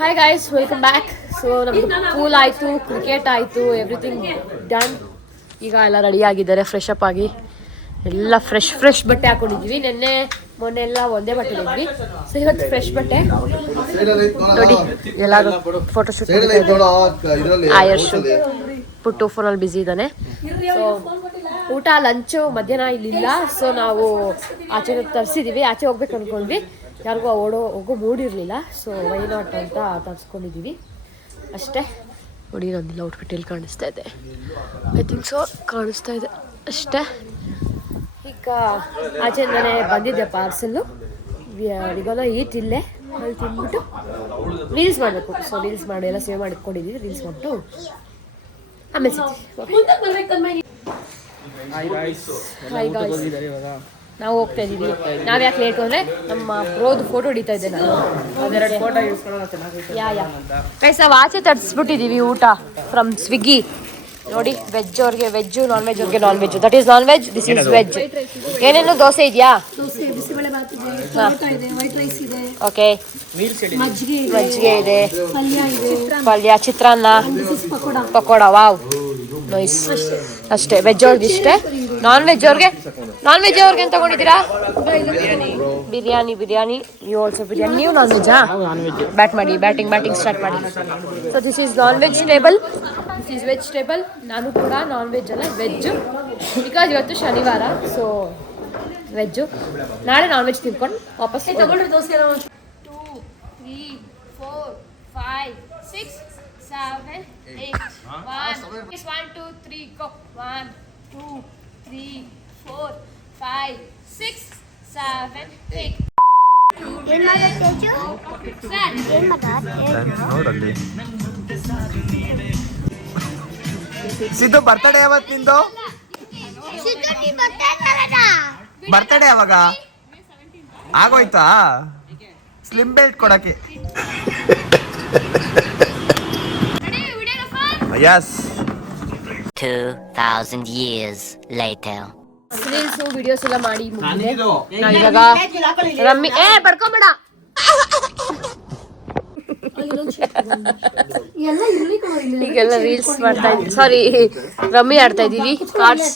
Hi guys, welcome back. So ನಮ್ದು pool ಆಯಿತು, cricket ಆಯಿತು, ಎವ್ರಿಥಿಂಗ್ ಡನ್. ಈಗ ಎಲ್ಲ ರೆಡಿ ಆಗಿದ್ದಾರೆ, ಫ್ರೆಶ್ ಅಪ್ ಆಗಿ ಎಲ್ಲ ಫ್ರೆಶ್ ಬಟ್ಟೆ ಹಾಕೊಂಡಿದ್ವಿ. ಮೊನ್ನೆ ಎಲ್ಲ ಒಂದೇ ಬಟ್ಟೆ ಇದ್ವಿ. ಸೊ ಇವತ್ತು ಫ್ರೆಶ್ ಬಟ್ಟೆ ನೋಡಿ. ಎಲ್ಲರೂ ಫೋಟೋಶೂಟ್ ಆಯರ್ಶು ಪುಟ್ಟು ಫೋನಲ್ಲಿ ಬ್ಯುಸಿ ಇದ್ದಾನೆ. ಸೊ ಊಟ ಲಂಚು ಮಧ್ಯಾಹ್ನ ಇಲ್ಲಿಲ್ಲ. ಸೊ ನಾವು ಆಚೆ ತರಿಸಿದ್ದೀವಿ. ಆಚೆ ಹೋಗ್ಬೇಕು ಅಂದ್ಕೊಂಡ್ವಿ, ಯಾರಿಗೂ ಹೋಗೋ ಮೂಡಿರಲಿಲ್ಲ. ಸೊ ವೈ ನಾಟ್ ಅಂತ ತರಿಸ್ಕೊಂಡಿದ್ದೀವಿ ಅಷ್ಟೇ. ನೋಡಿ ನಂದಿಲ್ಲ ಔಟ್ಫಿಟ್ ಎಲ್ಲಿ ಕಾಣಿಸ್ತಾ ಇದೆ, ಐ ಥಿಂಕ್ ಸೊ ಕಾಣಿಸ್ತಾ ಇದೆ ಅಷ್ಟೇ. ಈಗ ಆಚೆಯಿಂದನೇ ಬಂದಿದ್ದೆ ಪಾರ್ಸೆಲ್ಲು. ಈಗೆಲ್ಲ ಈಟ್ ಇಲ್ಲೇ ಅಲ್ಲಿ ತಿಂದ್ಬಿಟ್ಟು ರೀಲ್ಸ್ ಮಾಡಬೇಕು. ಸೊ ರೀಲ್ಸ್ ಮಾಡಿ ಎಲ್ಲ ಸೇವ್ ಮಾಡಿ ಇಟ್ಕೊಂಡಿದ್ದೀವಿ. ರೀಲ್ಸ್ ಮಾಡಿಬಿಟ್ಟು ಆಮೇಲೆ ಸಿಗ್ತೀವಿ. ನಾವು ಹೋಗ್ತಾ ಇದ್ದೀವಿ. ನಾವು ಯಾಕೆ ಲೇಟು ಅಂದರೆ ನಮ್ಮ ಪ್ರೋದು ಫೋಟೋ ಹೊಡಿತಾ ಇದ್ದೆ ನಾನು. ನಾವು ಆಚೆ ತರಿಸ್ಬಿಟ್ಟಿದ್ದೀವಿ ಊಟ ಫ್ರಮ್ ಸ್ವಿಗ್ಗಿ. ನೋಡಿ, ವೆಜ್ ಅವ್ರಿಗೆ ವೆಜ್ಜು, ನಾನ್ ವೆಜ್ ಅವ್ರಿಗೆ non veg. That is non veg, this is veg. ಏನೇನು ದೋಸೆ ಇದೆಯಾ? ಓಕೆ, ಮಜ್ಜಿಗೆ ಇದೆ, ಪಲ್ಯ, ಚಿತ್ರಾನ್ನ, ಪಕೋಡ. Wow, nice. ಅಷ್ಟೇ ವೆಜ್ ಅವ್ರಿಗೆ ಇಷ್ಟೇ. ನಾನ್ ವೆಜ್ ಅವ್ರಿಗೆ ಏನು ತಗೊಂಡಿದ್ದೀರಾ? ಬಿರಿಯಾನಿ. You also biryani. ನೀವು ನಾನ್ ವೆಜ್ಜಾ? ಬ್ಯಾಟಿಂಗ್ ಸ್ಟಾರ್ಟ್ ಮಾಡಿ. So this is non veg table, this is veg table. ನಾನು ಕೂಡ ನಾನ್ ವೆಜ್ ಅಲ್ಲ, ವೆಜ್ಜು. ಬಿಕಾಸ್ ಇವತ್ತು ಶನಿವಾರ, ಸೊ ವೆಜ್ಜು. ನಾಳೆ ನಾನ್ ವೆಜ್ ತಿನ್ಕೊಂಡು ವಾಪಸ್ ತಗೊಂಡ್ರೆ ದೋಸೆ. 2 3 4 5 6 7 8 1 2 3 go. 1 2 3 4 5 6 7 8. ಸಿದ್ದು, ಬರ್ತಡೇ ಯಾವತ್ತು ನಿಂದು? ಬರ್ತಡೇ ಯಾವಾಗ ಆಗೋಯ್ತಾ? ಸ್ಲಿಮ್ ಬೆಲ್ಟ್ ಕೊಡಕ್ಕೆ. Yes. 2000 years later. Reels videos ಎಲ್ಲ ಮಾಡಿ ಮುಗಿದಿದೆ. ನಾನು ಇವಾಗ ರಮ್ಮಿ ಪಡ್ಕೊಂಬೇಡ. ಈಗೆಲ್ಲ ರೀಲ್ಸ್ ಮಾಡ್ತಾ ಇದ್ದೀವಿ. ಸಾರಿ, ರಮ್ಮಿ ಆಡ್ತಾ ಇದ್ದೀವಿ. ಕಾರ್ಡ್ಸ್.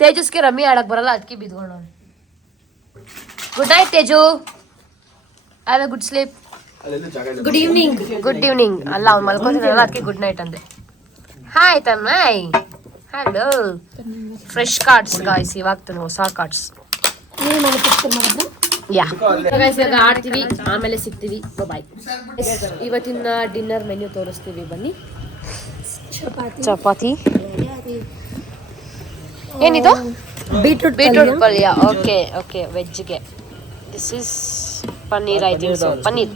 ತೇಜಸ್ಗೆ ರಮ್ಮಿ ಆಡಕ್ ಬರಲ್ಲ, ಅದಕ್ಕೆ ಬಿದ್ಕೊಂಡು. Good night Teju, have a good sleep. Good evening ಅಲ್ಲ, ಅವ್ನು ಮಲ್ಕೋತಿನಲ್ಲ, ಅದಕ್ಕೆ ಗುಡ್ ನೈಟ್ ಅಂದೆ. Hi Tanmay, hello. Fresh cards guys, ಇವಾಗ ತಾನೆ ಹೊಸ ಕಾರ್ಡ್ಸ್. ಇವಾಗ ಆಡ್ತೀವಿ, ಆಮೇಲೆ ಸಿಗ್ತೀವಿ. ಬಾಯ್. ಇವತ್ತಿನ ಡಿನ್ನರ್ ಮೆನ್ಯೂ ತೋರಿಸ್ತೀವಿ, ಬನ್ನಿ. ಚಪಾತಿ. ಏನಿದು? ಬೀಟ್ರೂಟ್ ಪಲ್ಯ. ಓಕೆ ವೆಜ್ಗೆ. This is paneer, I think so. Paneer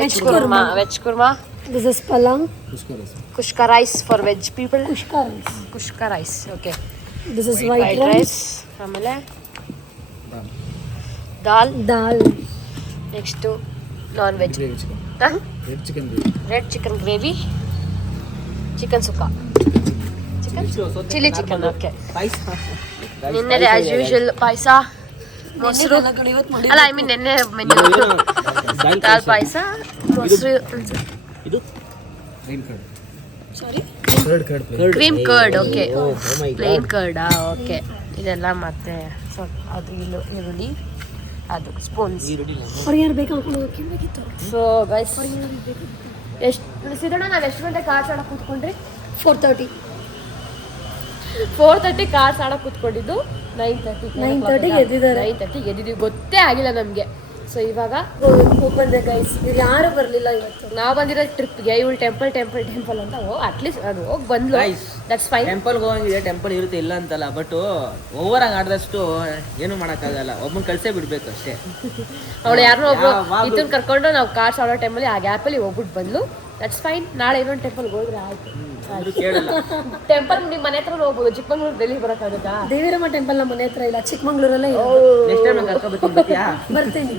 veg kurma. This is palang. Kushka rice for veg people. Kushka rice. Okay. This is white rice. Amale dal. Next to non-veg. Red chicken gravy. Chicken sukka. Chili chicken. Okay. Ninne as usual paisa. ಮೊಸರು ಅಲ್ಲ, I mean ನೆನ್ನೆ menu ದಾಲ್ ಪಾಯಸ, ಮೊಸರು. ಇದು cream curd. Okay, plain ಕರ್ಡಾ? Okay. ಇದೆಲ್ಲ ಮತ್ತೆ ಅದು ಈರುಳ್ಳಿ, ಅದು ಸ್ಪೂನ್ಸ್. ಸೊ ಗೈಸ್, ಎಷ್ಟು ಸಿಗೋಣ? ನಾವು ಎಷ್ಟು ಗಂಟೆ ಕಾರ್ಡ್ಸ್ ಆಡಕ್ಕೆ ಕೂತ್ಕೊಂಡ್ರಿ? 4:30 ಕಾರ್ಡ್ಸ್ ಆಡಕ್ಕೆ ಕೂತ್ಕೊಂಡಿದ್ದು. 9:30 ಗೆದ್ದಿದ್ದೀವಿ. ಗೊತ್ತೇ ಆಗಿಲ್ಲ ನಮಗೆ. ಸೊ ಇವಾಗ ಬಂದೆ ಗೈಸ್. ಯಾರು ಬರಲಿಲ್ಲ ಇವತ್ತು. ನಾವು ಬಂದಿರೋ ಟ್ರಿಪ್ಗೆ ಇವಳು ಟೆಂಪಲ್ ಅಂತ ಅಟ್ಲೀಸ್ಟ್ ಅದು ಹೋಗಿ ಬಂದ್ಲು. That's fine. ಟೆಂಪಲ್ಗೆ ಹೋಗಂಗಿದೆ, ಟೆಂಪಲ್ ಇರುತ್ತೆ ಇಲ್ಲ ಅಂತಲ್ಲ. ಬಟ್ ಓವರ್ ಆಗಿ ಆಡಿದಷ್ಟು ಏನು ಮಾಡೋಕ್ಕಾಗಲ್ಲ. ಒಬ್ಬನ ಕಳ್ಸೇ ಬಿಡ್ಬೇಕು ಅಷ್ಟೇ. ಅವಳು ಯಾರನ್ನೋ ಒಬ್ರು ಇದನ್ನ ಕರ್ಕೊಂಡು ನಾವು ಕಾರ್ಡ್ಸ್ ಆಡೋ ಟೈಮಲ್ಲಿ ಆ ಗ್ಯಾಪಲ್ಲಿ ಹೋಗ್ಬಿಟ್ಟು ಬಂದ್ಲು. That's fine. ನಾಳೆ ಇನ್ನೊಂದು ಟೆಂಪಲ್ಗೆ ಹೋದ್ರೆ ಆಯ್ತು. ಟೆಂಪಲ್ ನಿಮ್ಮ ಮನೆ ಹತ್ರ ಹೋಗ್ಬೋದು. ಚಿಕ್ಕಮಂಗ್ಳೂರು ಡೆಲ್ಲಿ ಬರೋಕ್ಕಾಗುತ್ತಾ? ದೇವಿರಮ್ಮ ಟೆಂಪಲ್ ನಮ್ಮ ಮನೆ ಹತ್ರ ಇಲ್ಲ, ಚಿಕ್ಕಮಂಗ್ಳೂರಲ್ಲೇ. ಬರ್ತೀನಿ,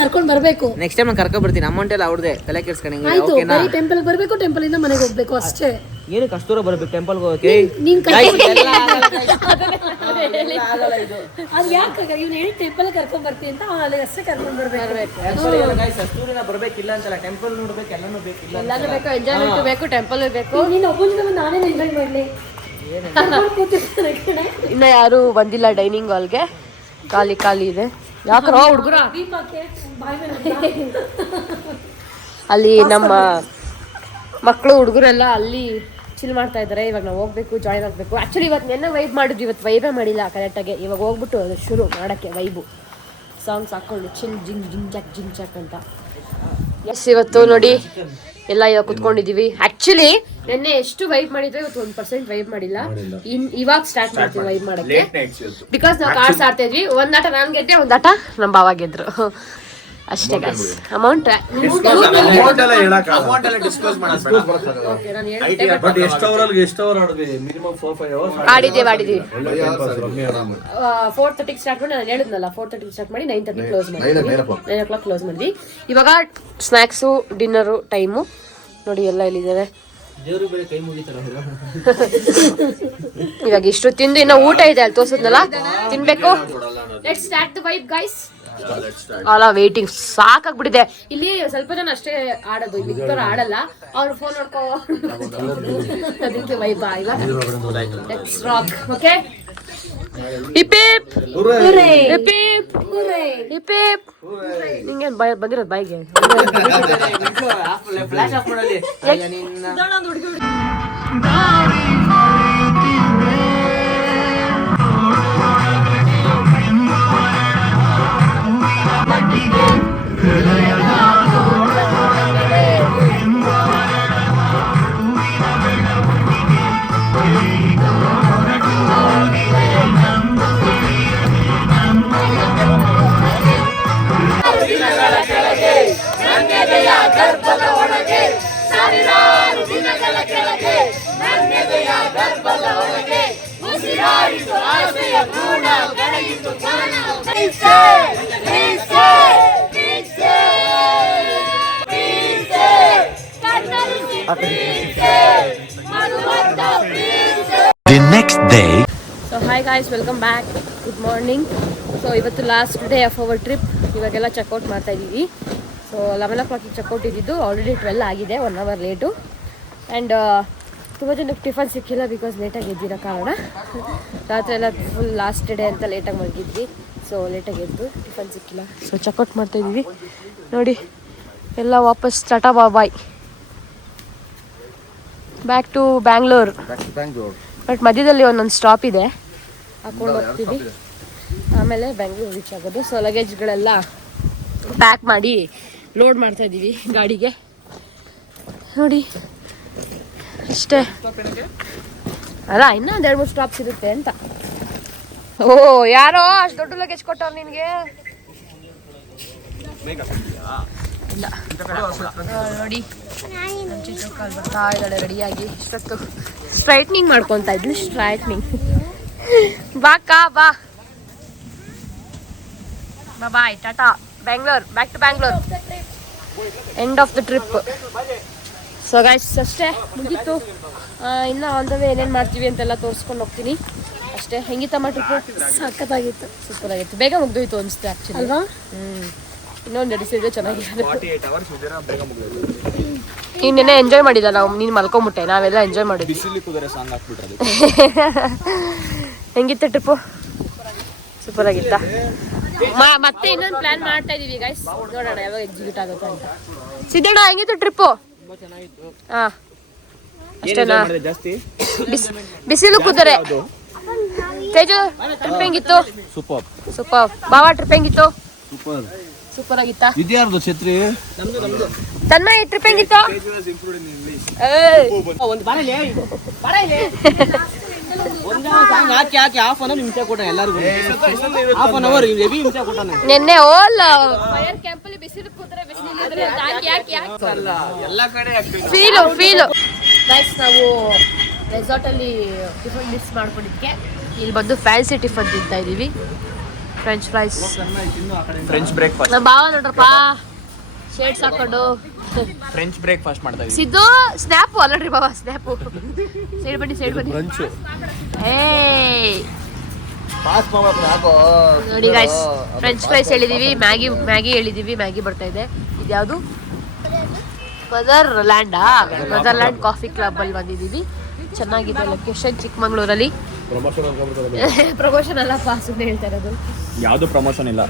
ಕರ್ಕೊಂಡು ಬರ್ಬೇಕು. ನೆಕ್ಸ್ಟ್ ಟೈಮ್ ಕರ್ಕೊಂಡ್ ಬರ್ತೀನಿ. ಅಮೌಂಟ್ ಎಲ್ಲ ಅವ್ರದೇ, ತಲೆ ಕೆಡ್ಸ್ಕೊಂಡು. ಟೆಂಪಲ್ ಬರ್ಬೇಕು, ಟೆಂಪಲ್ ಇಂದ ಮನೆಗೆ ಹೋಗ್ಬೇಕು ಅಷ್ಟೇ. ಏನು ಕಷ್ಟೂರ ಬರ್ಬೇಕು ಟೆಂಪಲ್ಗೆ ಹೋಗಕ್ಕೆ ನೀನ್ Guys, ಎಲ್ಲ ಆಗಲ್ಲ guys. ಎಲ್ಲ ಆಗಲ್ಲ ಇದು ಅದು ಯಾಕೆ ಇವ್ನು ಹೇಳಿ ಟೆಂಪಲ್ ಕರ್ಕೊಂಡ್ ಬರ್ತೀನಿ ಅಂತ ಅವ್ನು ಅಲ್ಲಿಗೆ ಅಷ್ಟೇ ಕರ್ಕೊಂಡ್ ಬರ್ಬೇಕು ಕಸ್ತೂರಿನ ಬರ್ಬೇಕಿಲ್ಲ ಅಂತಲ್ಲ ಟೆಂಪಲ್ ನೋಡ್ಬೇಕು ಎಲ್ಲಾನು ಬೇಕಿಲ್ಲ ಎಲ್ಲಾನು ಬೇಕು ಎಂಜಾಯ್ಮೆಂಟ್ ಬೇಕು ಟೆಂಪಲ್ ಬೇಕು ನೀನು ಒಬ್ಬನಿಗೆ ನಾನೇ ಎಂಜಾಯ್ ಮಾಡಲಿ ಇನ್ನ ಯಾರು ಬಂದಿಲ್ಲ ಡೈನಿಂಗ್ ಹಾಲ್ಗೆ ಖಾಲಿ ಇದೆ ಯಾಕ್ರೋ ಹುಡುಗರ ಅಲ್ಲಿ ನಮ್ಮ ಮಕ್ಕಳು ಹುಡುಗರೆಲ್ಲ ಅಲ್ಲಿ ಚಿಲ್ ಮಾಡ್ತಾ ಇದ್ದಾರೆ ಇವಾಗ ನಾವು ಹೋಗ್ಬೇಕು ಜಾಯ್ನ್ ಆಗಬೇಕು ಆ್ಯಕ್ಚುಲಿ ಇವತ್ತು ನೆನ್ನೆ ವೈಬ್ ಮಾಡಿದ್ವಿ ಇವತ್ತು ವೈಬೇ ಮಾಡಿಲ್ಲ ಕರೆಕ್ಟಾಗಿ ಇವಾಗ ಹೋಗ್ಬಿಟ್ಟು ಅದು ಶುರು ಮಾಡೋಕ್ಕೆ ವೈಬು ಸಾಂಗ್ಸ್ ಹಾಕ್ಕೊಂಡು ಚಿಲ್ ಜಿಂಗ್ ಚಾಕ್ ಅಂತ ಎಸ್ ಇವತ್ತು ನೋಡಿ ಎಲ್ಲ ಇವಾಗ ಕುತ್ಕೊಂಡಿದ್ದೀವಿ ಆ್ಯಕ್ಚುಲಿ ನೆನ್ನೆ ಎಷ್ಟು ವೈಬ್ ಮಾಡಿದ್ವಿ ಇವತ್ತು 1% ವೈಬ್ ಮಾಡಿಲ್ಲ ಇವಾಗ ಸ್ಟಾರ್ಟ್ ಮಾಡ್ತೀವಿ ವೈಬ್ ಮಾಡೋಕ್ಕೆ ಬಿಕಾಸ್ ನಾವು ಕಾರ್ಡ್ಸ್ ಆಡ್ತಾ ಇದ್ವಿ ಒಂದು ಆಟ ನಾನು ಗೆದ್ದೆ ಒಂದು ಆಟ ನಮ್ಮ ಬಾವ ಗೆದ್ರು ಅಷ್ಟೇ ಗೈಸ್ ಅಮೌಂಟ್ ಆಡಿದ್ದೀವಿ 4:30 ಸ್ಟಾರ್ಟ್ ಮಾಡಿ ನಾನು ಹೇಳಿದ್ನಲ್ಲ 4:30 ಸ್ಟಾರ್ಟ್ ಮಾಡಿ 9:30 ಕ್ಲೋಸ್ ಮಾಡಿ 9 o'clock ಕ್ಲೋಸ್ ಮಾಡಿದ್ವಿ ಇವಾಗ ಸ್ನ್ಯಾಕ್ಸು ಡಿನ್ನರು ಟೈಮು ನೋಡಿ ಎಲ್ಲ ಇಲ್ಲಿದ್ದಾರೆ ದೇವ್ರು ಬೇರೆ ಕೈ ಮುಗಿತಾರ ಇವಾಗ ಇಷ್ಟು ತಿಂದು ಇನ್ನು ಊಟ ಇದೆ ಅಲ್ಲಿ ತೋರ್ಸದ್ನಲ್ಲ ತಿನ್ಬೇಕು let's start the vibe guys ಅಲ್ಲ ವೇಟಿಂಗ್ ಸಾಕಾಗ್ಬಿಟ್ಟಿದೆ ಇಲ್ಲಿ ಸ್ವಲ್ಪ ಜನ ಅಷ್ಟೇ ಆಡೋದು ಇಲ್ಲಿ ಮಿಕ್ಕವರು ಆಡಲ್ಲ ಅವ್ರು ಫೋನ್ ನೋಡ್ಕೋ ಅದಕ್ಕೆ vibe let's rock okay hip hip hip hip hip ನಿಂಗೇನು ಬಂದಿರೋದು ಬಾಯಿಗೆ ಫ್ಲಾಶ್ ಆಫ್ ಮಾಡಲಿ The next day. So hi guys welcome back good morning so ಇವತ್ತು last day of our trip ಇವಾಗೆಲ್ಲ ಚೆಕ್ಔಟ್ ಮಾಡ್ತಾ ಇದ್ದೀವಿ ಸೊ 11 o'clock ಚೆಕ್ಔಟ್ ಇದ್ದಿದ್ದು already 12 ಆಗಿದೆ 1 hour ಲೇಟು ಆ್ಯಂಡ್ ತುಂಬ ಜನಕ್ಕೆ ಟಿಫನ್ ಸಿಕ್ಕಿಲ್ಲ ಬಿಕಾಸ್ ಲೇಟಾಗಿ ಎದ್ದಿರೋ ಕಾರಣ ರಾತ್ರಿ ಎಲ್ಲ ಫುಲ್ ಲಾಸ್ಟ್ ಡೇ ಅಂತ ಲೇಟಾಗಿ ಮಲಗಿದ್ವಿ ಸೊ ಲೇಟಾಗಿ ಎದ್ದು ಟಿಫನ್ ಸಿಕ್ಕಿಲ್ಲ ಸೊ ಚೆಕ್ಔಟ್ ಮಾಡ್ತಾಯಿದ್ದೀವಿ ನೋಡಿ ಎಲ್ಲ ವಾಪಸ್ ಟಾಟಾ ಬಾಯ್ ಬ್ಯಾಕ್ ಟು ಬ್ಯಾಂಗ್ಳೂರ್ ಬಟ್ ಮಧ್ಯದಲ್ಲಿ ಒಂದೊಂದು ಸ್ಟಾಪ್ ಇದೆ ಹಾಕೊಂಡು ಹೋಗ್ತೀವಿ ಆಮೇಲೆ ಬೆಂಗಳೂರು ರೀಚ್ ಆಗೋದು ಸೊ ಲಗೇಜ್ಗಳೆಲ್ಲ ಪ್ಯಾಕ್ ಮಾಡಿ ಲೋಡ್ ಮಾಡ್ತಾ ಇದ್ದೀವಿ ಗಾಡಿಗೆ ನೋಡಿ ಅಷ್ಟೇ ಅಲ್ಲ ಇನ್ನೂ ಒಂದು 2-3 ಸ್ಟಾಪ್ಸ್ ಇರುತ್ತೆ ಅಂತ ಓ ಯಾರೋ ಅಷ್ಟು ದೊಡ್ಡ ಲಗೇಜ್ ಕೊಟ್ಟವ್ರು ನಿನಗೆ ಇಲ್ಲ ನೋಡಿ ಚಿತ್ರಕಾಲ್ ಬರ್ತಾ ಇದ್ದಾಳೆ ರೆಡಿಯಾಗಿ ಇಷ್ಟೊತ್ತು ಸ್ಟ್ರೈಟ್ನಿಂಗ್ ಮಾಡ್ಕೊತಾ ಇದ್ವಿ ಸ್ಟ್ರೈಟ್ನಿಂಗ್ ಬಾ bye tata Bangalore back to Bangalore end of the trip so guys ಅಷ್ಟೇ ಮುಗೀತು ಇನ್ನು ಆನ್ ದ ವೇ ಏನೇನು ಮಾಡ್ತೀವಿ ಅಂತೆಲ್ಲ ತೋರಿಸ್ಕೊಂಡು ಹೋಗ್ತೀನಿ ಅಷ್ಟೇ ಹೆಂಗಿತ್ತಮ್ಮ ಟ್ರಿಪ್ಪು ಸಖತ್ತಾಗಿತ್ತು ಸೂಪರ್ ಆಗಿತ್ತು ಬೇಗ ಮುಗ್ದೋಯ್ತು ಅನಿಸುತ್ತೆ ಆ್ಯಕ್ಚುಲಿ ಅಲ್ವಾ ಇನ್ನೊಂದು ನಡೆಸಿದ್ರೆ ಚೆನ್ನಾಗಿದೆ ನೀನು ನೆನ್ನೆ ಎಂಜಾಯ್ ಮಾಡಿದ ನಾವು ನೀನು ಮಲ್ಕೊಂಬಿಟ್ಟೆ ನಾವೆಲ್ಲ ಎಂಜಾಯ್ ಮಾಡಿದ್ವಿ ಹೆಂಗಿತ್ತು ಟ್ರಿಪ್ಪು ಸೂಪರ್ ಆಗಿತ್ತಾ ಮತ್ತೆ ಇನ್ನೊಂದು ಪ್ಲಾನ್ ಮಾಡ್ತಾ ಇದೀವಿ ಗೈಸ್ ನೋಡೋಣ ಯಾವಾಗ ಎಕ್ಸಿಕ್ಯೂಟ್ ಆಗುತ್ತೆ ಅಂತ ಸಿದ್ದಣ್ಣ ಹೆಂಗಿತ್ತು ಟ್ರಿಪ್ಪು ಹಾಂ ಅಷ್ಟೇನಾ ಬಿಸಿಲು ಕೂತಾರೆ ತೇಜು ಟ್ರಿಪ್ ಹೆಂಗಿತ್ತು ಸೂಪರ್ ಬಾವಾ ಟ್ರಿಪ್ ಹೆಂಗಿತ್ತು ಸೂಪರ್ ಆಗಿತ್ತಾ ಇದ್ಯಾರ್ದು ಛತ್ರಿ ತನ್ನ ಈ ಟ್ರಿಪ್ ಹೆಂಗಿತ್ತು ಒಂದು ಬಾರಲೇ ಹಾಕಿ ಹಾಫ್ ಅನ್ ಅವರ್ ನಿಮಿಷ ಕೊಟ್ಟ ಎಲ್ಲರಿಗೂ ಹಾಫ್ ಅನ್ ಅವರ್ ಹೆವಿ ನಿಮಿಷ ಕೊಟ್ಟಾನೆ ನೆನ್ನೆ ಓಲ್ ಫೈರ್ ಕ್ಯಾಂಪ್ ಅಲ್ಲಿ ಬಿಸಿಲು ಕೂತ್ರೆ ಬಿಸಿಲಿದ್ರೆ ಯಾಕೆ ಎಲ್ಲಾ ಕಡೆ ಫೀಲು ಗೈಸ್ ನಾವು ರೆಸಾರ್ಟ್ ಅಲ್ಲಿ ಟಿಫನ್ ಮಿಸ್ ಮಾಡ್ಕೊಂಡಿದ್ಕೆ ಇಲ್ಲಿ ಬಂದು ಫ್ಯಾನ್ಸಿ ಟಿಫನ್ ತಿಂತಾ ಇದೀವಿ ಫ್ರೆಂಚ್ ಫ್ರೈಸ್ ಫ್ರೆಂಚ್ ಬ್ರೇಕ್ಫಾಸ್ಟ್ ನಮ್ಮ ಬಾವ ನೋಡ್ರಪ್ಪ ಶೇಡ್ಸ್ ಹಾಕೊಂಡು ಫ್ರೆಂಚ್ ಬ್ರೇಕ್ಫಾಸ್ಟ್ ಮಾಡ್ತಾ ಇದೀವಿ. ಸಿದ್ದು ಸ್ನ್ಯಾಪು ಅಲ್ಲಡ್ರಿ ಬಾಬಾ ಸ್ನ್ಯಾಪು. ಸೈಡ್ ಬನ್ನಿ ಬ್ರಂಚ್ ಏಯ್ ಪಾಸ್ ಮಾಡ್ಬೇಕು ಯಾಕೋ. ನೋಡಿ ಗೈಸ್, ಫ್ರೆಂಚ್ ಫ್ರೈಸ್ ಹೇಳಿದೀವಿ, ಮ್ಯಾಗಿ ಹೇಳಿದೀವಿ, ಮ್ಯಾಗಿ ಬರ್ತಾ ಇದೆ. ಇದ್ಯಾವುದು ಮದರ್ ಲ್ಯಾಂಡ್ ಕಾಫಿ ಕ್ಲಬ್ ಅಲ್ಲಿ ಬಂದಿದ್ದೀವಿ. ಚೆನ್ನಾಗಿದೆ ಲೊಕೇಶನ್, ಚಿಕ್ಕಮಂಗ್ಳೂರಲ್ಲಿ. ಪ್ರಮೋಷನ್ ಅಲ್ಲ, ಸುಮ್ಮನೆ ಹೇಳ್ತಾ ಇರೋದು. ಯಾವ್ದು ಪ್ರಮೋಷನ್ ಇಲ್ಲ,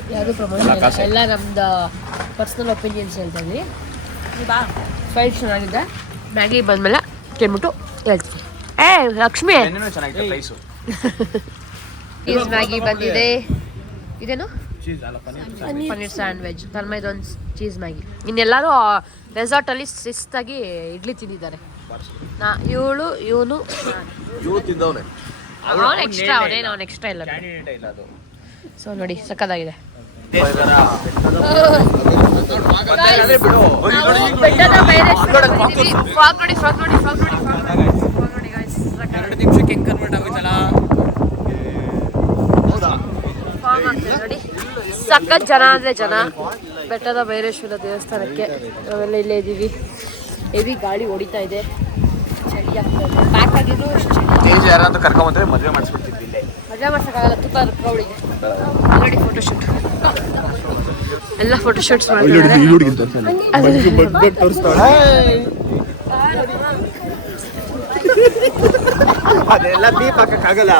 ಎಲ್ಲ ನಮ್ದು ಪರ್ಸನಲ್ ಒಪಿನಿಯನ್ಸ್ ಹೇಳ್ತಾ ಇದ್ವಿ. ಫ್ರೈಸ್ ಚೆನ್ನಾಗಿದೆ. ಮ್ಯಾಗಿ ಬಂದ್ಮೇಲೆ ತಿನ್ಬಿಟ್ಟು ಹೇಳ್ತೀವಿ. ಲಕ್ಷ್ಮಿ ಚೆನ್ನಾಗಿದೆ ಪ್ರೈಸು. ಚೀಸ್ ಮ್ಯಾಗಿ ಬಂದಿದೆ. ಇದೇನು ಪನ್ನೀರ್ ಸ್ಯಾಂಡ್ವಿಚ್. ತನ್ಮೈದೊಂದು ಚೀಸ್ ಮ್ಯಾಗಿ. ಇನ್ನೆಲ್ಲರೂ ರೆಸಾರ್ಟಲ್ಲಿ ಶಿಸ್ತಾಗಿ ಇಡ್ಲಿ ತಿಂದಿದ್ದಾರೆ. ಇವನು ತಿಂದವನೆ ಅವನು ಎಕ್ಸ್ಟ್ರಾ, ಅವನು ಎಕ್ಸ್ಟ್ರಾ ಇಲ್ಲ. ಸೊ ನೋಡಿ ಸಕ್ಕದಾಗಿದೆ. ನೋಡಿ ಸಖತ್ ಜನ ಅಂದ್ರೆ ಜನ. ಬೆಟ್ಟದ ಭೈರೇಶ್ವರ ದೇವಸ್ಥಾನಕ್ಕೆ ನಾವೆಲ್ಲ ಇಲ್ಲೇ ಇದ್ದೀವಿ. ಹೆವಿ ಗಾಳಿ ಹೊಡಿತಾ ಇದೆ, ಚಳಿ ಆಗ್ತಾ ಇದೆ. ಪ್ಯಾಕ್ ಆಗಿದ್ರು ಯಾರಾದ್ರೂ ಕರ್ಕೊಂಬಂದ್ರೆ ಮದುವೆ ಮಾಡಿಸ್ಬಿಡ್ತಿದ್ವಿ ಇಲ್ಲೇ. ಮಜಾ ಮಾಡ್ಸಕ್ಕಾಗಲ್ಲ, ತುಂಬ ಕ್ರೌಡಿಗೆ. ಆಲ್ರೆಡಿ ಫೋಟೋಶೂಟ್, ಎಲ್ಲ ಫೋಟೋಶೂಟ್ಸ್ ಮಾಡ್ತಿದ್ದಾರೆ. ಅದೆಲ್ಲ ಬೀಪ್ ಹಾಕಕ್ಕಾಗಲ್ಲ.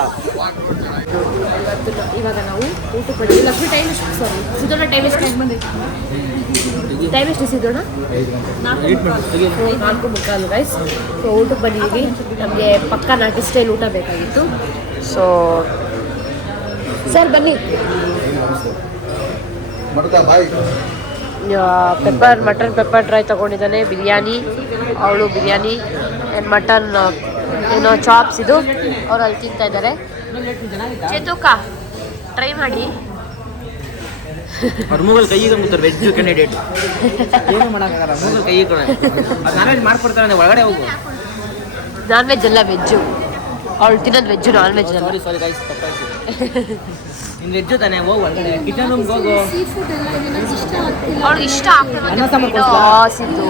ಇವಾಗ ನಾವು ಊಟ ಪಡೆದು ಲಕ್ಷ್ಮಿ ಟೈಮ್ ಎಷ್ಟು, ಸಾರಿ ಸಿದ್ದೋಣ ಟೈಮ್ ಎಷ್ಟು ಸಿದ್ದೋಣ 4:45 ಗೈಸ್. ಸೊ ಊಟಕ್ಕೆ ಬಂದಿದ್ದೀವಿ. ನಮಗೆ ಪಕ್ಕ ನಾಟಿ ಸ್ಟೈಲ್ ಊಟ ಬೇಕಾಗಿತ್ತು. ಸೊ ಸರ್ ಬನ್ನಿ. ಮಟನ್ ಪೆಪ್ಪರ್ ಡ್ರೈ ತೊಗೊಂಡಿದ್ದಾನೆ. ಬಿರಿಯಾನಿ, ಅವಳು ಬಿರಿಯಾನಿ ಆ್ಯಂಡ್ ಮಟನ್ ಏನೋ ಚಾಪ್ಸ್. ಇದು ಅವ್ರು ಅಲ್ಲಿ ತಿಂತಾ ಇದ್ದಾರೆ. ಚೇತುಕ ಟ್ರೈ ಮಾಡಿ. ಅವ್ರ ಮೂಗಲ್ ಕೈಗೆ ಮುಗ್ತಾರೆ ವೆಜ್ ಕ್ಯಾಂಡಿಡೇಟ್. ಏನು ಮಾಡೋಕ್ಕಾಗಲ್ಲ, ಮೂಗಲ್ ಕೈಗೆ ನಾನ್ ವೆಜ್ ಮಾಡ್ಕೊಡ್ತಾರೆ. ಒಳಗಡೆ ಹೋಗು. ನಾನ್ ವೆಜ್ ಅಲ್ಲ, ವೆಜ್ಜು. ಅವಳು ತಿನ್ನೋದು ವೆಜ್ಜು, ನಾನ್ ವೆಜ್ ಅಲ್ಲ. ಸಾರಿ ಗೈಸ್, ತಪ್ಪಾಯ್ತು. ಇನ್ನು ವೆಜ್ಜು ತಾನೆ, ಹೋಗು ಒಳಗಡೆ ಕಿಚನ್ ರೂಮ್ಗೆ ಹೋಗು. ಅವಳಿಗೆ ಇಷ್ಟ ಆಗ್ತದೆ ಸಿದ್ದು.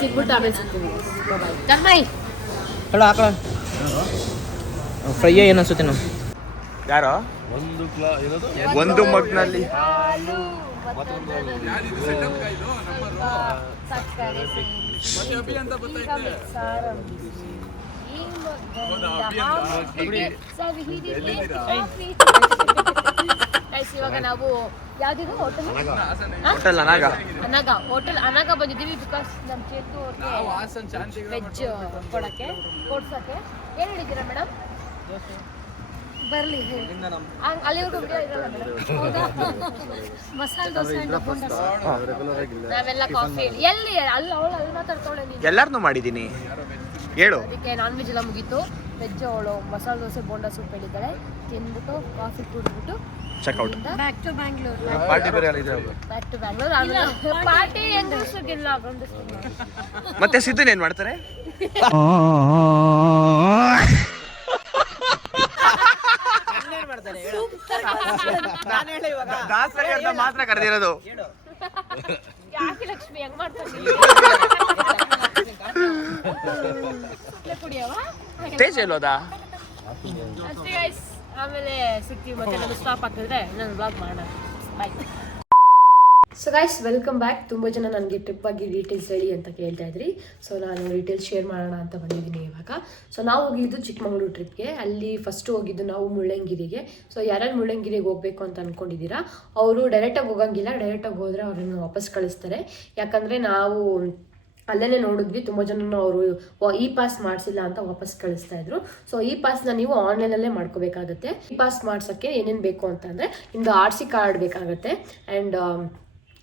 ತಿನ್ಬಿಟ್ಟು ಆಮೇಲೆ ಸಿಗ್ತೀವಿ. ತನ್ಮಯ್ ಹೇಳೋ ಹಾಕೋಣ. ಫ್ರೈ ಏನು ಅನ್ಸುತ್ತೆ ನಾವು ಯಾರೋ ಒಂದು ಮಗ್ನಲ್ಲಿ ಇವಾಗ ನಾವು ಯಾವ್ದಿದು ಹೋಟೆಲ್ ಅನಾಗ ಬಂದಿದ್ದೀವಿ. ಬಿಕಾಸ್ ನಮ್ಮ ಚೇತು ವೆಜ್ ಕೊಡ್ಸಕ್ಕೆ ಏನು ಹೇಳಿದ್ದೀರಾ ಮೇಡಮ್? ಬರಲಿ ಅಲ್ಲಿವರೆಗೂ ವಿಡಿಯೋ ಇರಲ್ಲ ಮಸಾಲೆ ದೋಸೆ ನಾವೆಲ್ಲ ಕಾಫಿ ಎಲ್ಲಿ ಅಲ್ಲಿ ಅವಳು ಅಲ್ಲಿ ಮಾತಾಡ್ತಾಳೆ. ಎಲ್ಲಾರ್ನು ಮಾಡಿದ್ದೀನಿ ಹೇಳು. ಅದಕ್ಕೆ ನಾನ್ ವೆಜ್ ಎಲ್ಲ ಮುಗೀತು. ವೆಜ್ ಅವಳು ಮಸಾಲೆ ದೋಸೆ ಬೋಂಡಾ ಸೂಪ್ ಹೇಳಿದ್ದಾಳೆ. ತಿಂದ್ಬಿಟ್ಟು ಕಾಫಿ ಕುಡಿದ್ಬಿಟ್ಟು checkout. Back to Bangalore. Party ಹೆಂಗಸಿಲ್ಲ. ಮತ್ತೆ ಸಿದ್ದು ಏನ್ ಮಾಡ್ತಾರೆ? ಮಾತ್ರ ಕರೆದಿರೋದು. ಯಾಕೆ ಲಕ್ಷ್ಮಿ ಹೆಂಗ್ ಮಾಡ್ತಾರೆ? ಸ್ಟೇಜ್ ಎಲ್ಲೋದಾ? ಅಷ್ಟೇ ಗೈಸ್, ಆಮೇಲೆ ಸಿಗ್ತೀವಿ. ಮತ್ತೆ ನಾನು ಸ್ಟಾಪ್ ಹಾಕಿದ್ರೆ ನಾನು ಬ್ಲಾಗ್ ಮಾಡೋಣ. Bye. So guys, welcome back. ತುಂಬ ಜನ ನನಗೆ ಟ್ರಿಪ್ ಬಗ್ಗೆ ಡೀಟೇಲ್ಸ್ ಹೇಳಿ ಅಂತ ಕೇಳ್ತಾ ಇದ್ರಿ. ಸೊ ನಾನು ಡೀಟೇಲ್ಸ್ ಶೇರ್ ಮಾಡೋಣ ಅಂತ ಬಂದಿದ್ದೀನಿ ಇವಾಗ. ಸೊ ನಾವು ಹೋಗಿದ್ದು ಚಿಕ್ಕಮಗಳೂರು ಟ್ರಿಪ್ಗೆ. ಅಲ್ಲಿ ಫಸ್ಟು ಹೋಗಿದ್ದು ನಾವು ಮುಳ್ಳಂಗಿರಿಗೆ. ಸೊ ಯಾರ್ಯಾರು ಮುಳ್ಳಂಗಿರಿಗೆ ಹೋಗಬೇಕು ಅಂತ ಅಂದ್ಕೊಂಡಿದ್ದೀರಾ ಅವರು ಡೈರೆಕ್ಟಾಗಿ ಹೋಗಂಗಿಲ್ಲ. ಡೈರೆಕ್ಟಾಗಿ ಹೋದರೆ ಅವ್ರನ್ನ ವಾಪಸ್ ಕಳಿಸ್ತಾರೆ. ಯಾಕಂದರೆ ನಾವು ಅಲ್ಲೇ ನೋಡಿದ್ವಿ, ತುಂಬ ಜನ ಅವರು ಇ ಪಾಸ್ ಮಾಡಿಸಿಲ್ಲ ಅಂತ ವಾಪಸ್ ಕಳಿಸ್ತಾ ಇದ್ರು. ಸೊ ಇ ಪಾಸ್ನ ನೀವು ಆನ್ಲೈನಲ್ಲೇ ಮಾಡ್ಕೋಬೇಕಾಗತ್ತೆ. ಇ ಪಾಸ್ ಮಾಡ್ಸೋಕ್ಕೆ ಏನೇನು ಬೇಕು ಅಂತಂದರೆ ನಿಮ್ಮದು RC ಕಾರ್ಡ್ ಬೇಕಾಗುತ್ತೆ ಆ್ಯಂಡ್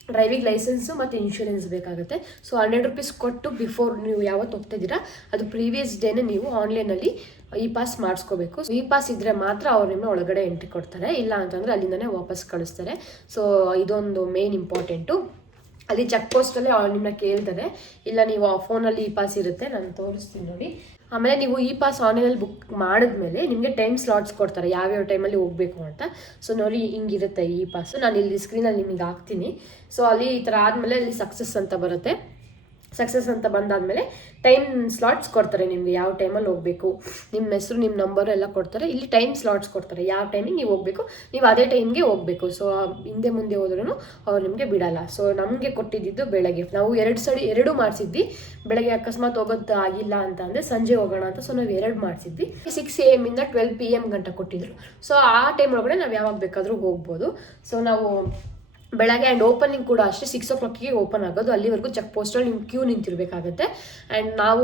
ಡ್ರೈವಿಂಗ್ ಲೈಸೆನ್ಸು ಮತ್ತು ಇನ್ಶೂರೆನ್ಸ್ ಬೇಕಾಗುತ್ತೆ. ಸೊ 100 ರೂಪೀಸ್ ಕೊಟ್ಟು ಬಿಫೋರ್ ನೀವು ಯಾವತ್ತು ಹೋಗ್ತಿದ್ದೀರಾ ಅದು ಪ್ರೀವಿಯಸ್ ಡೇನೇ ನೀವು ಆನ್ಲೈನಲ್ಲಿ ಇ ಪಾಸ್ ಮಾಡಿಸ್ಕೋಬೇಕು. ಇ ಪಾಸ್ ಇದ್ದರೆ ಮಾತ್ರ ಅವ್ರು ನಿಮ್ಮ ಒಳಗಡೆ ಎಂಟ್ರಿ ಕೊಡ್ತಾರೆ. ಇಲ್ಲ ಅಂತಂದರೆ ಅಲ್ಲಿಂದನೇ ವಾಪಸ್ ಕಳಿಸ್ತಾರೆ. ಸೊ ಇದೊಂದು ಮೇನ್ ಇಂಪಾರ್ಟೆಂಟು. ಅಲ್ಲಿ ಚೆಕ್ ಪೋಸ್ಟಲ್ಲೇ ನಿಮ್ಮನ್ನ ಕೇಳ್ತಾರೆ. ಇಲ್ಲ ನೀವು ಫೋನಲ್ಲಿ ಇ ಪಾಸ್ ಇರುತ್ತೆ, ನಾನು ತೋರಿಸ್ತೀನಿ ನೋಡಿ. ಆಮೇಲೆ ನೀವು ಈ ಪಾಸ್ ಆನ್ಲೈನಲ್ಲಿ ಬುಕ್ ಮಾಡಿದ್ಮೇಲೆ ನಿಮಗೆ ಟೈಮ್ ಸ್ಲಾಟ್ಸ್ ಕೊಡ್ತಾರೆ ಯಾವ್ಯಾವ ಟೈಮಲ್ಲಿ ಹೋಗಬೇಕು ಅಂತ. ಸೊ ನೋಡಿ ಹಿಂಗಿರುತ್ತೆ ಈ ಪಾಸು, ನಾನು ಇಲ್ಲಿ ಸ್ಕ್ರೀನಲ್ಲಿ ನಿಮಗೆ ಹಾಕ್ತೀನಿ. ಸೊ ಅಲ್ಲಿ ಈ ಥರ ಆದಮೇಲೆ ಅಲ್ಲಿ ಸಕ್ಸಸ್ ಅಂತ ಬರುತ್ತೆ. ಸಕ್ಸಸ್ ಅಂತ ಬಂದಾದಮೇಲೆ ಟೈಮ್ ಸ್ಲಾಟ್ಸ್ ಕೊಡ್ತಾರೆ ನಿಮಗೆ, ಯಾವ ಟೈಮಲ್ಲಿ ಹೋಗಬೇಕು, ನಿಮ್ಮ ಹೆಸರು ನಿಮ್ಮ ನಂಬರು ಎಲ್ಲ ಕೊಡ್ತಾರೆ. ಇಲ್ಲಿ ಟೈಮ್ ಸ್ಲಾಟ್ಸ್ ಕೊಡ್ತಾರೆ, ಯಾವ ಟೈಮಿಗೆ ನೀವು ಹೋಗಬೇಕು, ನೀವು ಅದೇ ಟೈಮ್ಗೆ ಹೋಗಬೇಕು. ಸೊ ಹಿಂದೆ ಮುಂದೆ ಹೋದ್ರೂ ಅವ್ರು ನಿಮಗೆ ಬಿಡಲ್ಲ. ಸೊ ನಮಗೆ ಕೊಟ್ಟಿದ್ದು ಬೆಳಗ್ಗೆ, ನಾವು ಎರಡು ಮಾಡಿಸಿದ್ವಿ. ಬೆಳಗ್ಗೆ ಅಕಸ್ಮಾತ್ ಹೋಗೋದು ಆಗಿಲ್ಲ ಅಂತ ಅಂದರೆ ಸಂಜೆ ಹೋಗೋಣ ಅಂತ. ಸೊ ನಾವು 2 ಮಾಡಿಸಿದ್ವಿ. 6 AM ಇಂದ 12 PM ಗಂಟ ಕೊಟ್ಟಿದ್ರು. ಸೊ ಆ ಟೈಮ್ ಒಳಗಡೆ ನಾವು ಯಾವಾಗ ಬೇಕಾದರೂ ಹೋಗ್ಬೋದು. ಸೊ ನಾವು ಬೆಳಗ್ಗೆ ಆ್ಯಂಡ್ ಓಪನಿಂಗ್ ಕೂಡ ಅಷ್ಟೇ 6 o'clock ಓಪನ್ ಆಗೋದು. ಅಲ್ಲಿವರೆಗೂ ಚೆಕ್ ಪೋಸ್ಟಲ್ಲಿ ನೀವು ಕ್ಯೂ ನಿಂತಿರಬೇಕಾಗತ್ತೆ. ಆ್ಯಂಡ್ ನಾವು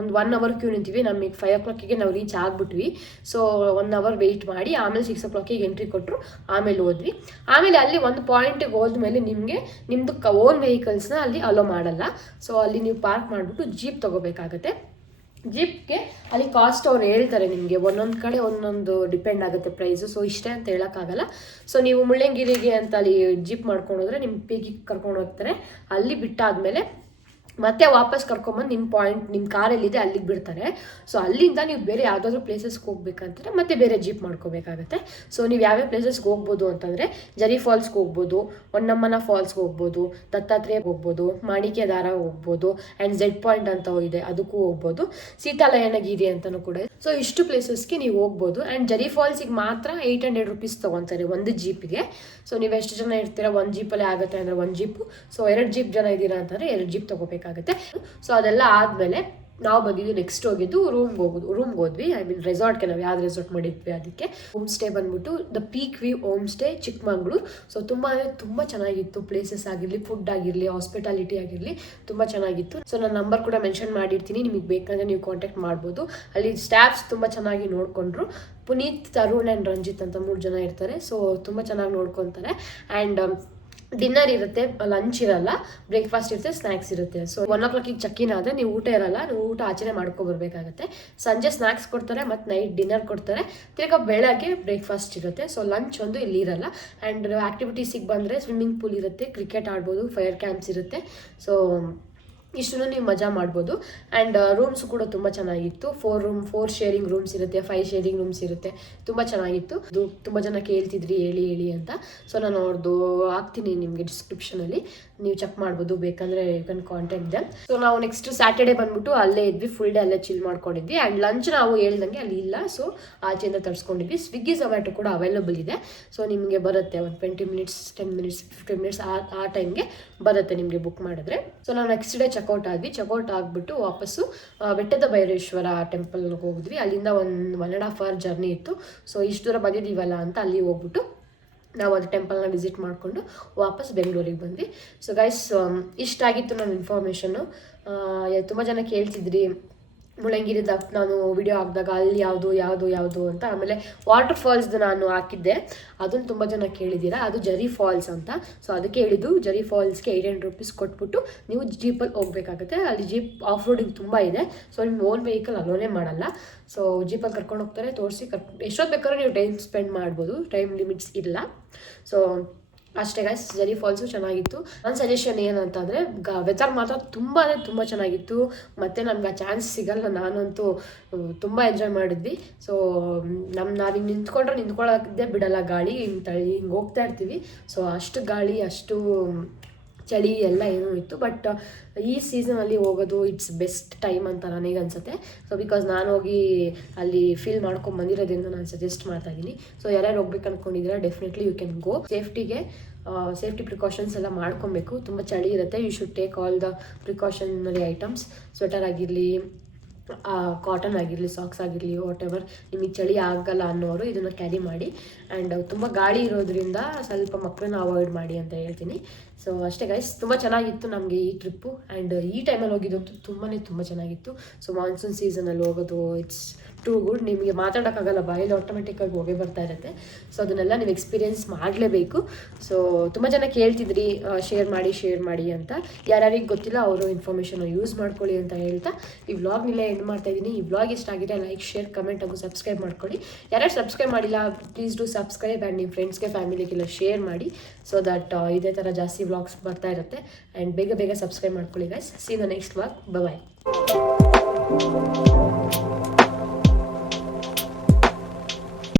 ಒಂದು 1 hour ಕ್ಯೂ ನಿಂತೀವಿ. ನಮಗೆ 5 o'clock ನಾವು ರೀಚ್ ಆಗಿಬಿಟ್ವಿ. ಸೊ 1 hour ವೆಯ್ಟ್ ಮಾಡಿ ಆಮೇಲೆ 6 o'clock ಎಂಟ್ರಿ ಕೊಟ್ಟರು. ಆಮೇಲೆ ಹೋದ್ವಿ. ಆಮೇಲೆ ಅಲ್ಲಿ ಒಂದು ಪಾಯಿಂಟಿಗೆ ಹೋದ್ಮೇಲೆ ನಿಮ್ಮದು ಓನ್ ವೆಹಿಕಲ್ಸ್ನ ಅಲ್ಲಿ ಅಲೋ ಮಾಡಲ್ಲ. ಸೊ ಅಲ್ಲಿ ನೀವು ಪಾರ್ಕ್ ಮಾಡಿಬಿಟ್ಟು ಜೀಪ್ ತೊಗೋಬೇಕಾಗತ್ತೆ. ಜೀಪ್ಗೆ ಅಲ್ಲಿ ಕಾಸ್ಟ್ ಅವ್ರು ಹೇಳ್ತಾರೆ ನಿಮಗೆ, ಒಂದೊಂದು ಕಡೆ ಒಂದೊಂದು ಡಿಪೆಂಡ್ ಆಗುತ್ತೆ ಪ್ರೈಸು. ಸೊ ಇಷ್ಟೇ ಅಂತ ಹೇಳೋಕ್ಕಾಗಲ್ಲ. ಸೊ ನೀವು ಮುಳ್ಳಂಗಿರಿಗೆ ಅಂತ ಅಲ್ಲಿ ಜೀಪ್ ಮಾಡ್ಕೊಂಡು ಹೋದ್ರೆ ನಿಮ್ಮ ಪೀಕಿಗೆ ಕರ್ಕೊಂಡು ಹೋಗ್ತಾರೆ. ಅಲ್ಲಿ ಬಿಟ್ಟಾದ್ಮೇಲೆ ಮತ್ತೆ ವಾಪಸ್ ಕರ್ಕೊಂಬಂದು ನಿಮ್ಮ ಕಾರಲ್ಲಿದೆ ಅಲ್ಲಿಗೆ ಬಿಡ್ತಾರೆ. ಸೊ ಅಲ್ಲಿಂದ ನೀವು ಬೇರೆ ಯಾವುದಾದ್ರೂ ಪ್ಲೇಸಸ್ಗೆ ಹೋಗ್ಬೇಕಂತಂದರೆ ಮತ್ತೆ ಬೇರೆ ಜೀಪ್ ಮಾಡ್ಕೋಬೇಕಾಗತ್ತೆ. ಸೊ ನೀವು ಯಾವ್ಯಾವ ಪ್ಲೇಸಸ್ಗೆ ಹೋಗ್ಬೋದು ಅಂತಂದರೆ ಜರಿ ಫಾಲ್ಸ್ಗೆ ಹೋಗ್ಬೋದು, ಹೊನ್ನಮ್ಮನ ಫಾಲ್ಸ್ಗೆ ಹೋಗ್ಬೋದು, ದತ್ತಾತ್ರೇಯಕ್ಕೆ ಹೋಗ್ಬೋದು, ಮಾಣಿಕ್ಯದಾರ ಹೋಗ್ಬೋದು, ಆ್ಯಂಡ್ ಝೆಡ್ ಪಾಯಿಂಟ್ ಅಂತ ಇದೆ ಅದಕ್ಕೂ ಹೋಗ್ಬೋದು, ಸೀತಾಲಯನಗಿರಿ ಅಂತಲೂ ಕೂಡ ಇದೆ. ಸೊ ಇಷ್ಟು ಪ್ಲೇಸಸ್ಗೆ ನೀವು ಹೋಗ್ಬೋದು. ಆ್ಯಂಡ್ ಜರಿ ಫಾಲ್ಸಿಗೆ ಮಾತ್ರ 800 rupees ತೊಗೊತಾರೆ ಒಂದು ಜೀಪಿಗೆ. ಸೊ ನೀವು ಎಷ್ಟು ಜನ ಇರ್ತೀರಾ, ಒಂದು ಜೀಪಲ್ಲೇ ಆಗುತ್ತೆ ಅಂದರೆ ಒಂದು ಜೀಪು. ಸೊ 2 ಜೀಪ್ ಜನ ಇದ್ದೀರಾ ಅಂತಂದರೆ 2 ಜೀಪ್ ತೊಗೋಬೇಕಾಗುತ್ತೆ. ಸೊ ಅದೆಲ್ಲ ಆದಮೇಲೆ ನಾವು ಬಂದಿದ್ದು ನೆಕ್ಸ್ಟ್ ಹೋಗಿದ್ದು ರೂಮ್ಗೆ ಹೋದ್ವಿ. ಐ ಮೀನ್ ರೆಸಾರ್ಟ್ಗೆ, ನಾವು ಯಾವ್ದು ರೆಸಾರ್ಟ್ ಮಾಡಿದ್ವಿ ಅದಕ್ಕೆ. ಹೋಮ್ ಸ್ಟೇ ಬಂದ್ಬಿಟ್ಟು the peak view home stay Chikmagalur. So ತುಂಬ ಚೆನ್ನಾಗಿತ್ತು. ಪ್ಲೇಸಸ್ ಆಗಿರಲಿ, ಫುಡ್ ಆಗಿರಲಿ, ಹಾಸ್ಪಿಟಾಲಿಟಿ ಆಗಿರಲಿ ತುಂಬ ಚೆನ್ನಾಗಿತ್ತು. ಸೊ ನಾನು ನಂಬರ್ ಕೂಡ ಮೆನ್ಷನ್ ಮಾಡಿರ್ತೀನಿ, ನಿಮಗೆ ಬೇಕಂದರೆ ನೀವು ಕಾಂಟ್ಯಾಕ್ಟ್ ಮಾಡ್ಬೋದು. ಅಲ್ಲಿ ಸ್ಟಾಫ್ಸ್ ತುಂಬ ಚೆನ್ನಾಗಿ ನೋಡಿಕೊಂಡ್ರು. ಪುನೀತ್, ತರುಣ್ ಆ್ಯಂಡ್ ರಂಜಿತ್ ಅಂತ 3 ಜನ ಇರ್ತಾರೆ. ಸೊ ತುಂಬ ಚೆನ್ನಾಗಿ ನೋಡ್ಕೊತಾರೆ. ಆ್ಯಂಡ್ ಡಿನ್ನರ್ ಇರುತ್ತೆ, ಲಂಚ್ ಇರಲ್ಲ, ಬ್ರೇಕ್ಫಾಸ್ಟ್ ಇರುತ್ತೆ, ಸ್ನ್ಯಾಕ್ಸ್ ಇರುತ್ತೆ. ಸೊ 1 o'clock ಚೆಕ್ಕಿನ್ ಆದರೆ ನೀವು ಊಟ ಇರಲ್ಲ, ನೀವು ಊಟ ಆಚೆನೆ ಮಾಡ್ಕೊಬರ್ಬೇಕಾಗತ್ತೆ. ಸಂಜೆ ಸ್ನ್ಯಾಕ್ಸ್ ಕೊಡ್ತಾರೆ ಮತ್ತು ನೈಟ್ ಡಿನ್ನರ್ ಕೊಡ್ತಾರೆ. ತಿರ್ಗಾ ಬೆಳಗ್ಗೆ ಬ್ರೇಕ್ಫಾಸ್ಟ್ ಇರುತ್ತೆ. ಸೊ ಲಂಚ್ ಒಂದು ಇಲ್ಲಿ ಇರಲ್ಲ. ಆ್ಯಂಡ್ ಆ್ಯಕ್ಟಿವಿಟೀಸಿಗೆ ಬಂದರೆ ಸ್ವಿಮ್ಮಿಂಗ್ ಪೂಲ್ ಇರುತ್ತೆ, ಕ್ರಿಕೆಟ್ ಆಡ್ಬೋದು, ಫೈರ್ ಕ್ಯಾಂಪ್ಸ್ ಇರುತ್ತೆ. ಸೊ ಇಷ್ಟನ್ನು ನೀವು ಮಜಾ ಮಾಡ್ಬೋದು. ಆ್ಯಂಡ್ ರೂಮ್ಸು ಕೂಡ ತುಂಬ ಚೆನ್ನಾಗಿತ್ತು. 4 ಶೇರಿಂಗ್ ರೂಮ್ಸ್ ಇರುತ್ತೆ, 5 ಶೇರಿಂಗ್ ರೂಮ್ಸ್ ಇರುತ್ತೆ. ತುಂಬ ಚೆನ್ನಾಗಿತ್ತು. ಇದು ತುಂಬ ಜನ ಕೇಳ್ತಿದ್ರಿ ಹೇಳಿ ಅಂತ. ಸೊ ನಾನು ಅವ್ರದ್ದು ಹಾಕ್ತೀನಿ ನಿಮಗೆ ಡಿಸ್ಕ್ರಿಪ್ಷನಲ್ಲಿ, ನೀವು ಚೆಕ್ ಮಾಡ್ಬೋದು. ಬೇಕಂದರೆ you can contact them. So ನಾವು ನೆಕ್ಸ್ಟ್ ಸ್ಯಾಟರ್ಡೇ ಬಂದ್ಬಿಟ್ಟು ಅಲ್ಲೇ ಇದ್ವಿ, ಫುಲ್ ಡೇ ಅಲ್ಲೇ ಚಿಲ್ ಮಾಡ್ಕೊಂಡಿದ್ವಿ. ಆ್ಯಂಡ್ ಲಂಚ್ ನಾವು ಹೇಳ್ದಂಗೆ ಅಲ್ಲಿ ಇಲ್ಲ, ಸೊ ಆಚೆಯಿಂದ ತರಿಸ್ಕೊಂಡಿದ್ವಿ. ಸ್ವಿಗ್ಗಿ ಝೊಮ್ಯಾಟೊ ಕೂಡ ಅವೈಲಬಲ್ ಇದೆ. ಸೊ ನಿಮಗೆ ಬರುತ್ತೆ ಒಂದು 20 minutes 10 minutes 15 minutes ಆ ಟೈಮ್ಗೆ ಬರುತ್ತೆ ನಿಮಗೆ ಬುಕ್ ಮಾಡಿದ್ರೆ. ಸೊ ನಾವು ನೆಕ್ಸ್ಟ್ ಡೇ ಚೆಕ್ಔಟ್ ಆದ್ವಿ. ಚೆಕ್ಔಟ್ ಆಗಿಬಿಟ್ಟು ವಾಪಸ್ಸು ಬೆಟ್ಟದ ಭೈರೇಶ್ವರ ಟೆಂಪಲ್ಗೆ ಹೋಗಿದ್ವಿ. ಅಲ್ಲಿಂದ 1.5 hour ಜರ್ನಿ ಇತ್ತು. ಸೊ ಇಷ್ಟು ದೂರ ಬಂದಿದ್ದೀವಲ್ಲ ಅಂತ ಅಲ್ಲಿ ಹೋಗ್ಬಿಟ್ಟು ನಾವು ಅದು ಟೆಂಪಲ್ನ ವಿಸಿಟ್ ಮಾಡಿಕೊಂಡು ವಾಪಸ್ ಬೆಂಗಳೂರಿಗೆ ಬಂದ್ವಿ. ಸೊ ಗೈಸ್, ಇಷ್ಟಾಗಿತ್ತು ನನ್ನ ಇನ್ಫಾರ್ಮೇಷನ್ನು. ತುಂಬ ಜನ ಕೇಳ್ತಿದ್ರಿ ಮುಳ್ಳಂಗಿರಿದ ನಾನು ವಿಡಿಯೋ ಹಾಕಿದಾಗ ಅಲ್ಲಿ ಯಾವುದು ಅಂತ. ಆಮೇಲೆ ವಾಟರ್ ಫಾಲ್ಸ್ದು ನಾನು ಹಾಕಿದ್ದೆ, ಅದನ್ನು ತುಂಬ ಜನ ಕೇಳಿದ್ದೀರಾ. ಅದು ಜರಿ ಫಾಲ್ಸ್ ಅಂತ. ಸೊ ಅದಕ್ಕೆ ಹೇಳಿದ್ದು, ಜರಿ ಫಾಲ್ಸ್ಗೆ 800 rupees ಕೊಟ್ಬಿಟ್ಟು ನೀವು ಜೀಪಲ್ಲಿ ಹೋಗ್ಬೇಕಾಗುತ್ತೆ. ಅಲ್ಲಿ ಜೀಪ್ ಆಫ್ ರೋಡಿಂಗ್ ತುಂಬ ಇದೆ. ಸೊ ನಿಮ್ಮ ಓನ್ ವೆಹಿಕಲ್ ಅಲೋನೇ ಮಾಡಲ್ಲ. ಸೊ ಜೀಪಲ್ಲಿ ಕರ್ಕೊಂಡು ಹೋಗ್ತಾರೆ, ತೋರಿಸಿ ಎಷ್ಟೊತ್ತು ಬೇಕಾದ್ರೂ ನೀವು ಟೈಮ್ ಸ್ಪೆಂಡ್ ಮಾಡ್ಬೋದು, ಟೈಮ್ ಲಿಮಿಟ್ಸ್ ಇಲ್ಲ. ಸೊ ಅಷ್ಟೇ ಗೈಸ್, ಜರಿ ಫಾಲ್ಸು ಚೆನ್ನಾಗಿತ್ತು. ನನ್ನ ಸಜೆಷನ್ ಏನಂತಂದರೆ ವೆದರ್ ಮಾತ್ರ ತುಂಬ ಚೆನ್ನಾಗಿತ್ತು. ಮತ್ತು ನಮ್ಗೆ ಆ ಚಾನ್ಸ್ ಸಿಗಲ್ಲ. ನಾನಂತೂ ತುಂಬ ಎಂಜಾಯ್ ಮಾಡಿದ್ವಿ. ಸೊ ನಾವಿಂಗೆ ನಿಂತ್ಕೊಳ್ಳೋದೇ ಬಿಡಲ್ಲ, ಗಾಳಿ ಹಿಂಗೆ ಹೋಗ್ತಾ ಇರ್ತೀವಿ. ಸೊ ಅಷ್ಟು ಗಾಳಿ, ಅಷ್ಟು ಚಳಿ ಎಲ್ಲ ಏನೂ ಇತ್ತು. ಬಟ್ ಈ ಸೀಸನಲ್ಲಿ ಹೋಗೋದು ಇಟ್ಸ್ ಬೆಸ್ಟ್ ಟೈಮ್ ಅಂತ ನನಗೆ ಅನಿಸುತ್ತೆ. ಸೊ ಬಿಕಾಸ್ ನಾನು ಹೋಗಿ ಅಲ್ಲಿ ಫೀಲ್ ಮಾಡ್ಕೊಂಡು ಬಂದಿರೋದ್ರಿಂದ ನಾನು ಸಜೆಸ್ಟ್ ಮಾಡ್ತಾ ಇದ್ದೀನಿ. ಸೊ ಯಾರ್ಯಾರು ಹೋಗ್ಬೇಕು ಅಂದ್ಕೊಂಡಿದ್ದೀರಾ definitely you can go. Safety precautions ಎಲ್ಲ ಮಾಡ್ಕೊಬೇಕು. ತುಂಬ ಚಳಿ ಇರುತ್ತೆ. You should take all the precautionary items. Sweater ಆಗಿರಲಿ, ಕಾಟನ್ ಆಗಿರಲಿ, ಸಾಕ್ಸ್ ಆಗಿರಲಿ, ವಾಟ್ ಎವರ್ ನಿಮಗೆ ಚಳಿ ಆಗಲ್ಲ ಅನ್ನೋರು ಇದನ್ನು ಕ್ಯಾರಿ ಮಾಡಿ. ಆ್ಯಂಡ್ ತುಂಬ ಗಾಳಿ ಇರೋದ್ರಿಂದ ಸ್ವಲ್ಪ ಮಕ್ಕಳನ್ನ ಅವಾಯ್ಡ್ ಮಾಡಿ ಅಂತ ಹೇಳ್ತೀನಿ. ಸೊ ಅಷ್ಟೇ ಗೈಸ್, ತುಂಬ ಚೆನ್ನಾಗಿತ್ತು ನಮಗೆ ಈ ಟ್ರಿಪ್ಪು. ಆ್ಯಂಡ್ ಈ ಟೈಮಲ್ಲಿ ಹೋಗಿದ್ದಂತೂ ತುಂಬ ಚೆನ್ನಾಗಿತ್ತು. ಸೊ ಮಾನ್ಸೂನ್ ಸೀಸನಲ್ಲಿ ಹೋಗೋದು ಇಟ್ಸ್ ಟೂ ಗುಡ್. ನಿಮಗೆ ಮಾತಾಡೋಕ್ಕಾಗಲ್ಲ, ಬಾಯಲ್ಲಿ ಆಟೋಮೆಟಿಕ್ಕಾಗಿ ಹೋಗೇ ಬರ್ತಾ ಇರುತ್ತೆ. ಸೊ ಅದನ್ನೆಲ್ಲ ನೀವು ಎಕ್ಸ್ಪೀರಿಯೆನ್ಸ್ ಮಾಡಲೇಬೇಕು. ಸೊ ತುಂಬ ಜನ ಕೇಳ್ತಿದ್ರಿ ಶೇರ್ ಮಾಡಿ ಅಂತ. ಯಾರ್ಯಾರಿಗೆ ಗೊತ್ತಿಲ್ಲ ಅವರು ಇನ್ಫಾರ್ಮೇಷನ್ ಯೂಸ್ ಮಾಡ್ಕೊಳ್ಳಿ ಅಂತ ಹೇಳ್ತಾ ಈ ವ್ಲಾಗ್ನೆಲ್ಲ ಎಂಡ್ ಮಾಡ್ತಾ ಇದ್ದೀನಿ. ಈ ವ್ಲಾಗ್ ಇಷ್ಟ ಆಗಿದೆ, ಲೈಕ್, ಶೇರ್, ಕಮೆಂಟ್ ಹಾಗೂ ಸಬ್ಸ್ಕ್ರೈಬ್ ಮಾಡ್ಕೊಳ್ಳಿ. ಯಾರ್ಯಾರು ಸಬ್ಸ್ಕ್ರೈಬ್ ಮಾಡಿಲ್ಲ ಪ್ಲೀಸ್ ಡೂ ಸಬ್ಸ್ಕ್ರೈಬ್. ಆ್ಯಂಡ್ ನಿಮ್ಮ ಫ್ರೆಂಡ್ಸ್ಗೆ, ಫ್ಯಾಮಿಲಿಗೆಲ್ಲ ಶೇರ್ ಮಾಡಿ. ಸೊ ದಟ್ ಇದೇ ಥರ ಜಾಸ್ತಿ ವ್ಲಾಗ್ಸ್ ಬರ್ತಾ ಇರುತ್ತೆ. ಆ್ಯಂಡ್ ಬೇಗ ಸಬ್ಸ್ಕ್ರೈಬ್ ಮಾಡ್ಕೊಳ್ಳಿ guys. See the next vlog. Bye.